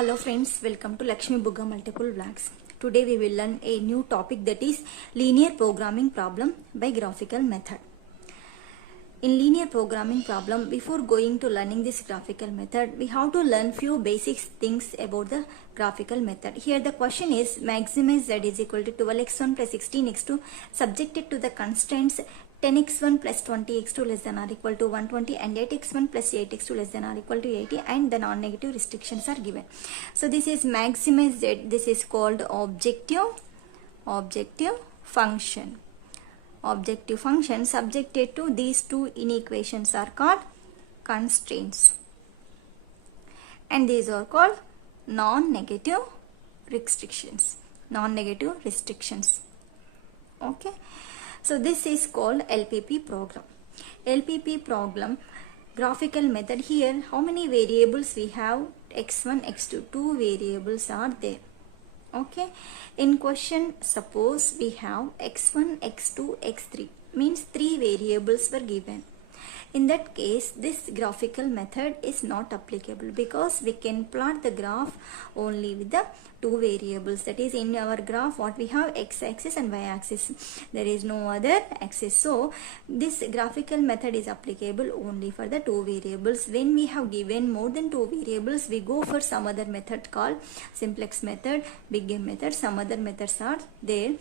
Hello friends, welcome to Lakshmi Bugga Multiple Vlogs. Today we will learn a new topic, that is linear programming problem by graphical method. In linear programming problem, before going to learning this graphical method, we have to learn few basic things about the graphical method. Here the question is maximize z is equal to 12x1 plus 16x2 subjected to the constraints 10x1 plus 20x2 less than or equal to 120 and 8x1 plus 8x2 less than or equal to 80, and the non-negative restrictions are given. So this is maximize z. This is called objective function. Objective function subjected to these two inequations are called constraints, and these are called non-negative restrictions. Okay, so this is called LPP program. LPP program graphical method. Here how many variables we have? X1, X2, two variables are there. Okay, in question suppose we have x1, x2, x3, means three variables were given. In that case this graphical method is not applicable, because we can plot the graph only with the two variables. That is, in our graph what we have, x-axis and y-axis, there is no other axis. So this graphical method is applicable only for the two variables. When we have given more than two variables, we go for some other method called simplex method, big M method. Some other methods are there.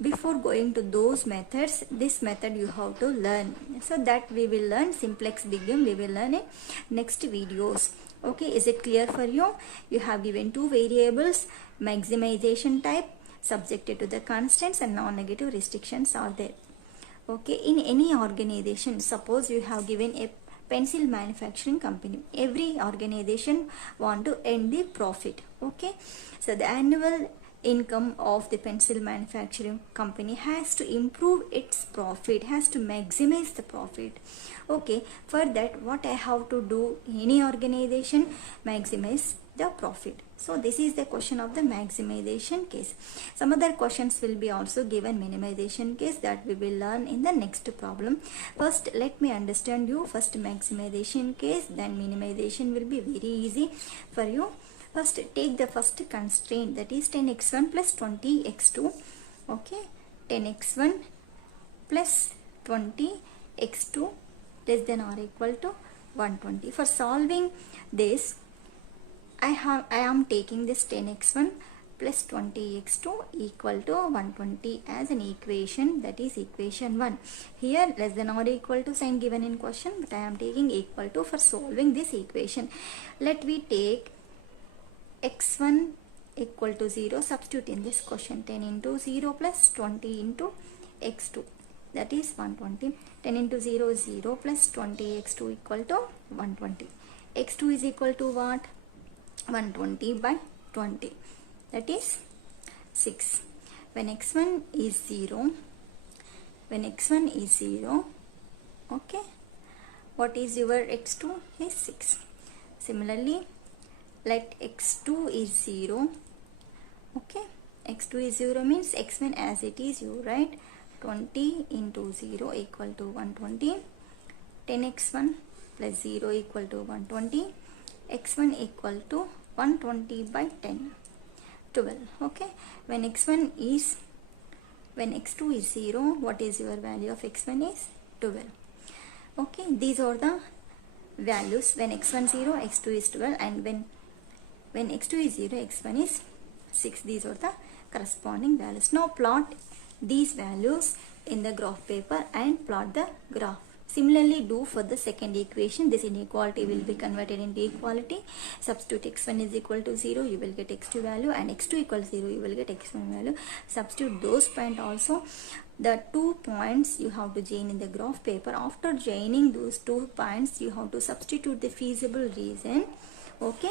Before going to those methods, this method you have to learn. So that we will learn simplex, big M, we will learn in next videos. Okay, is it clear for you? You have given two variables, maximization type, subjected to the constraints, and non-negative restrictions are there. Okay, in any organization, suppose you have given a pencil manufacturing company. Every organization want to earn the profit. Okay, so the annual income of the pencil manufacturing company has to improve its profit, has to maximize the profit. Okay, for that what I have to do? Any organization, maximize the profit. So this is the question of the maximization case. Some other questions will be also given minimization case, that we will learn in the next problem. First let me understand you first maximization case, then minimization will be very easy for you. First take the first constraint, that is 10x1 plus 20x2. Okay, 10x1 plus 20x2 less than or equal to 120. For solving this, I am taking this 10x1 plus 20x2 equal to 120 as an equation, that is equation 1. Here less than or equal to sign given in question, but I am taking equal to for solving this equation. Let we take x1 equal to 0, substitute in this question. 10 into 0 plus 20 into x2, that is 120. 10 into 0 is 0 plus 20 x2 equal to 120. x2 is equal to what? 120 by 20, that is 6. When x1 is 0, okay, what is your x2? Is 6. Similarly, let x2 is 0. Okay, x2 is 0 means x1 as it is, you write 20 into 0 equal to 120. 10x1 plus 0 equal to 120. x1 equal to 120 by 10, 12. Okay, when x2 is 0, what is your value of x1? Is 12. Okay, these are the values. When x1 0, x2 is 12, and when x2 is 0, x1 is 6. These are the corresponding values. Now plot these values in the graph paper and plot the graph. Similarly do for the second equation. This inequality will be converted into equality. Substitute x1 is equal to 0, you will get x2 value, and x2 equals 0, you will get x1 value. Substitute those points also. The 2 points you have to join in the graph paper. After joining those 2 points, you have to substitute the feasible reason. Okay,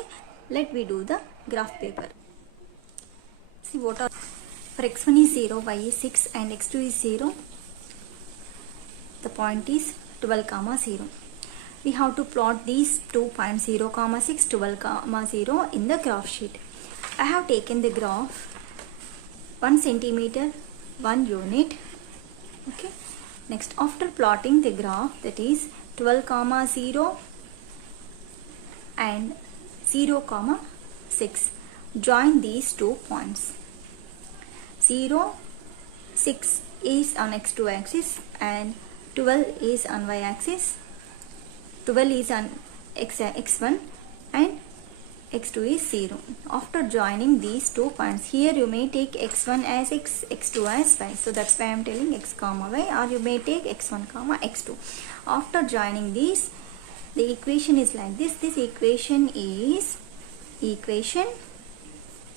let we do the graph paper. See what are, for x1 is 0, y is 6, and x2 is 0. The point is 12, 0. We have to plot these 2 points, 0, 6, 12, 0 in the graph sheet. I have taken the graph 1 centimeter, 1 unit. Okay. Next, after plotting the graph, that is 12, 0 and 0, 6. Join these 2 points. 0, 6 is on x2 axis and 12 is on y axis. 12 is on x1 and x2 is 0. After joining these 2 points, here you may take x1 as x, x2 as y. So that's why I am telling x comma y, or you may take x1 comma x2. After joining these, the equation is like this. This equation is equation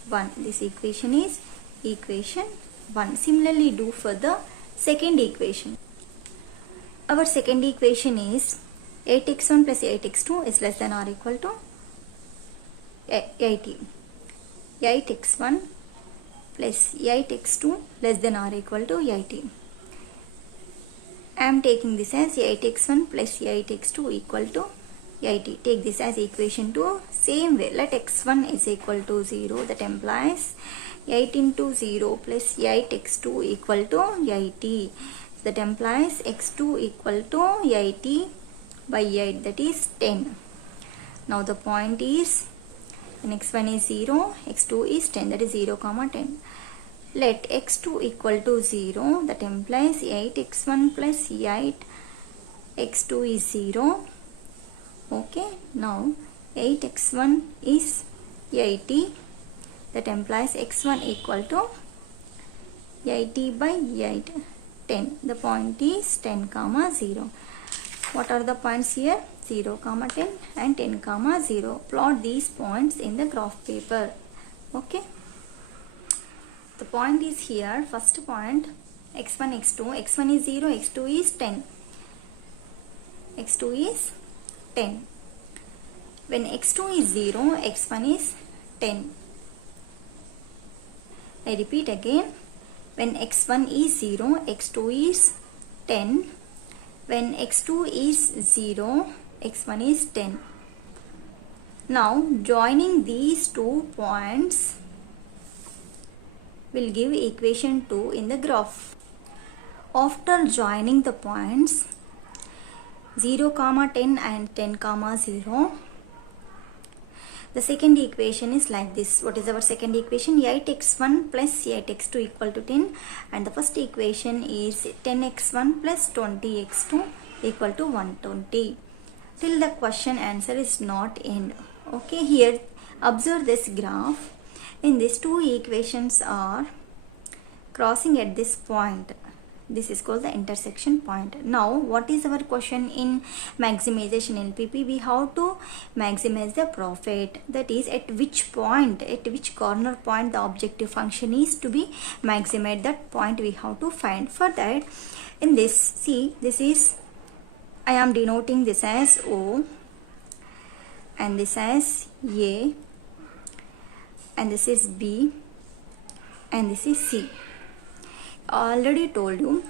1. This equation is equation 1. Similarly do for the second equation. Our second equation is 8x1 plus 8x2 is less than or equal to 80. 8x1 plus 8x2 less than or equal to 80. I am taking this as 8x1 plus 8x2 equal to 80. Take this as equation 2. Same way, let x1 is equal to 0. That implies 8 into 0 plus 8x2 equal to 80. That implies x2 equal to 80 by 8, that is 10. Now the point is, when x1 is 0, x2 is 10, that is 0 comma 10. Let x2 equal to 0, that implies 8x1 plus 8x2 is 0. Okay, now 8x1 is 80, that implies x1 equal to 80 by 8, 10. The point is 10 comma 0. What are the points here? 0 comma 10 and 10 comma 0. Plot these points in the graph paper. Okay. The point is here. First point, x1, x2. x1 is 0, x2 is 10. x2 is 10. When x2 is 0, x1 is 10. I repeat again. When x1 is 0, x2 is 10. When x2 is 0, x1 is 10. Now joining these 2 points will give equation 2 in the graph. After joining the points 0 comma 10 and 10 comma 0, the second equation is like this. What is our second equation? 8x1 plus 8x2 equal to 10, and the first equation is 10x1 plus 20x2 equal to 120. Till the question answer is not end. Okay, here observe this graph. In these 2 equations are crossing at this point. This is called the intersection point. Now what is our question in maximization LPP? We have to maximize the profit. That is, at which point, at which corner point the objective function is to be maximized. That point we have to find. For that, in this, see, this is, I am denoting this as O and this as A and this is B and this is C. Already told you,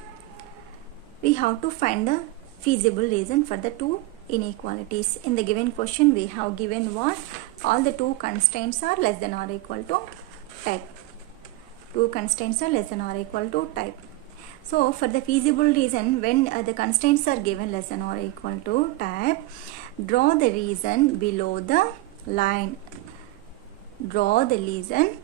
we have to find the feasible reason for the 2 inequalities. In the given question we have given what? All the 2 constraints are less than or equal to type. 2 constraints are less than or equal to type. So for the feasible reason, when the constraints are given less than or equal to type, draw the reason below the line. Draw the reason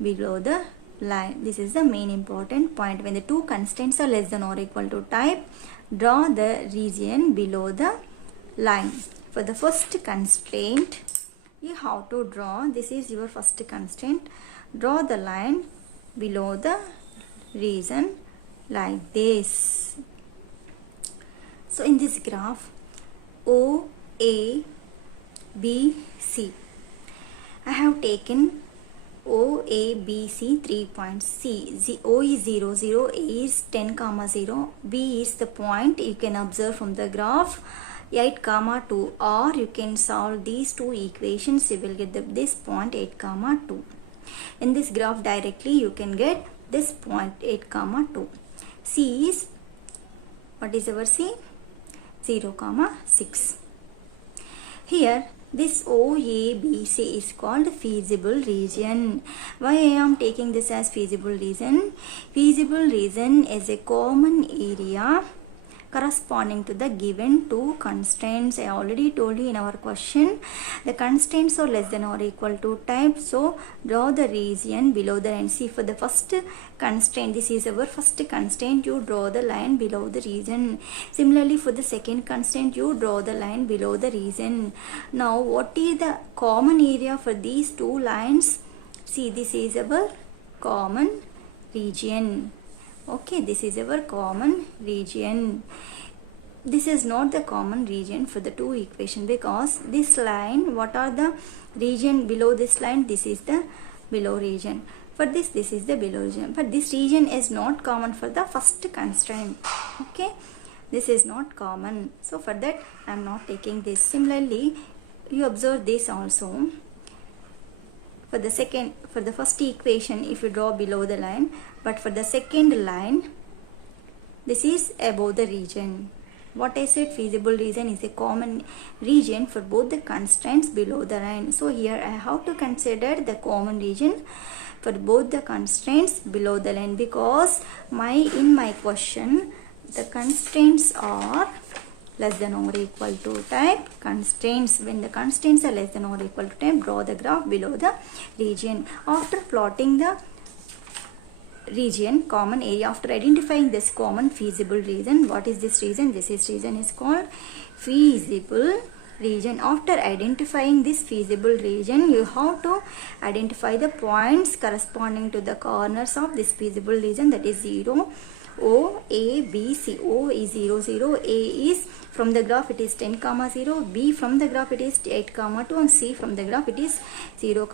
below the line. This is the main important point. When the 2 constraints are less than or equal to type, draw the region below the line. For the first constraint, you have to draw, this is your first constraint, draw the line below the region like this. So in this graph, O, A, B, C, I have taken O, A, B, C 3 points. C, O is 0, 0, A is 10 comma 0, B is the point you can observe from the graph 8 comma 2, or you can solve these 2 equations, you will get this point 8 comma 2. In this graph directly you can get this point 8 comma 2. C is, what is our C? 0 comma 6. Here this OABC is called feasible region. Why I am taking this as feasible region? Feasible region is a common area corresponding to the given two constraints. I already told you in our question, the constraints are less than or equal to type. So draw the region below the line. See, for the first constraint, this is our first constraint, you draw the line below the region. Similarly, for the second constraint, you draw the line below the region. Now, what is the common area for these two lines? See, this is our common region. Okay, this is our common region. This is not the common region for the two equation, because this line, what are the region below this line? This is the below region. For this is the below region. But this region is not common for the first constraint. Okay, this is not common. So for that, I am not taking this. Similarly, you observe this also. For the first equation, if you draw below the line, but for the second line, this is above the region. What I said, feasible region is a common region for both the constraints below the line. So here I have to consider the common region for both the constraints below the line, because in my question, the constraints are less than or equal to type constraints. When the constraints are less than or equal to type, draw the graph below the region. After plotting the region, common area, after identifying this common feasible region, what is this region? This region is called feasible region. After identifying this feasible region, you have to identify the points corresponding to the corners of this feasible region, that is 0, O, A, B, C. O is 0, 0. A is from the graph it is 10, 0. B from the graph it is 8, 2. And C from the graph it is 0,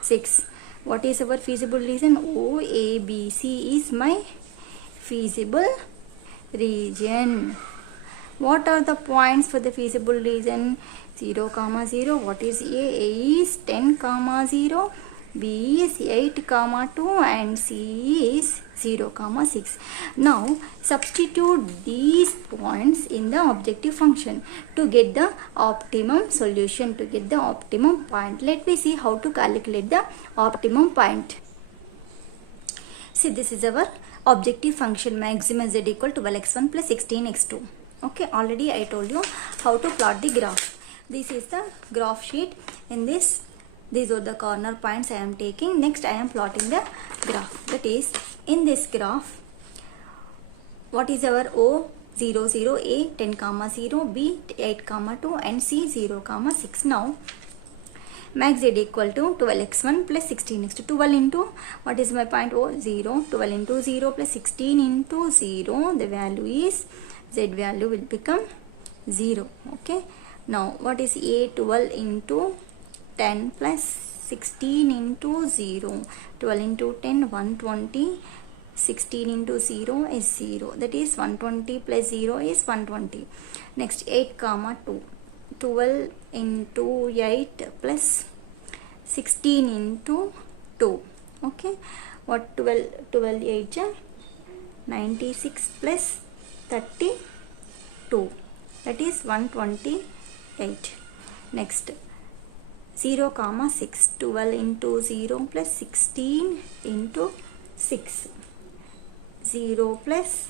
6. What is our feasible region? O, A, B, C is my feasible region. What are the points for the feasible region? 0, 0. What is A? A is 10, 0. B is 8, 2 and C is 0, 6. Now substitute these points in the objective function to get the optimum solution, to get the optimum point. Let me see how to calculate the optimum point. See, this is our objective function, maximum z equal to 12x1 plus 16x2. Okay, already I told you how to plot the graph. This is the graph sheet. In this, these are the corner points I am taking. Next, I am plotting the graph. That is, in this graph, what is our O? 0, 0, A 10, 0, B 8, 2 and C 0, 6. Now, max z equal to 12x1 plus 16x2. 12 into, what is my point? O, 0. 12 into 0 plus 16 into 0. The value is, z value will become 0. Okay. Now, what is A? 12 into 10 plus 16 into 0. 12 into 10, 120. 16 into 0 is 0. That is 120 plus 0 is 120. Next, 8, 2. 12 into 8 plus 16 into 2. Okay. What 12 8 96 plus 32. That is 128. Next, 0, 6. 12 into 0 plus 16 into 6. 0 plus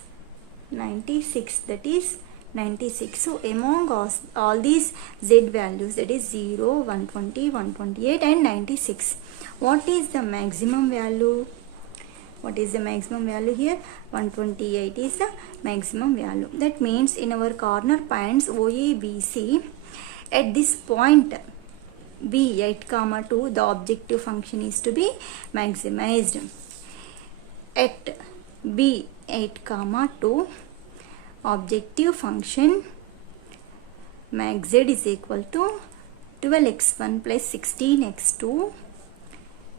96, that is 96. So among all these z values, that is 0, 120, 128 and 96, what is the maximum value? What is the maximum value here? 128 is the maximum value. That means in our corner points OA, BC, at this point B 8, 2, the objective function is to be maximized. At B 8, 2, objective function max z is equal to 12x1 plus 16x2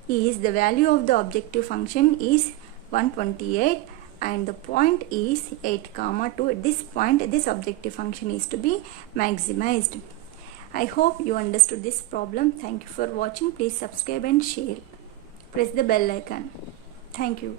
is, the value of the objective function is 128 and the point is 8, 2. At this point, this objective function is to be maximized. I hope you understood this problem. Thank you for watching. Please subscribe and share. Press the bell icon. Thank you.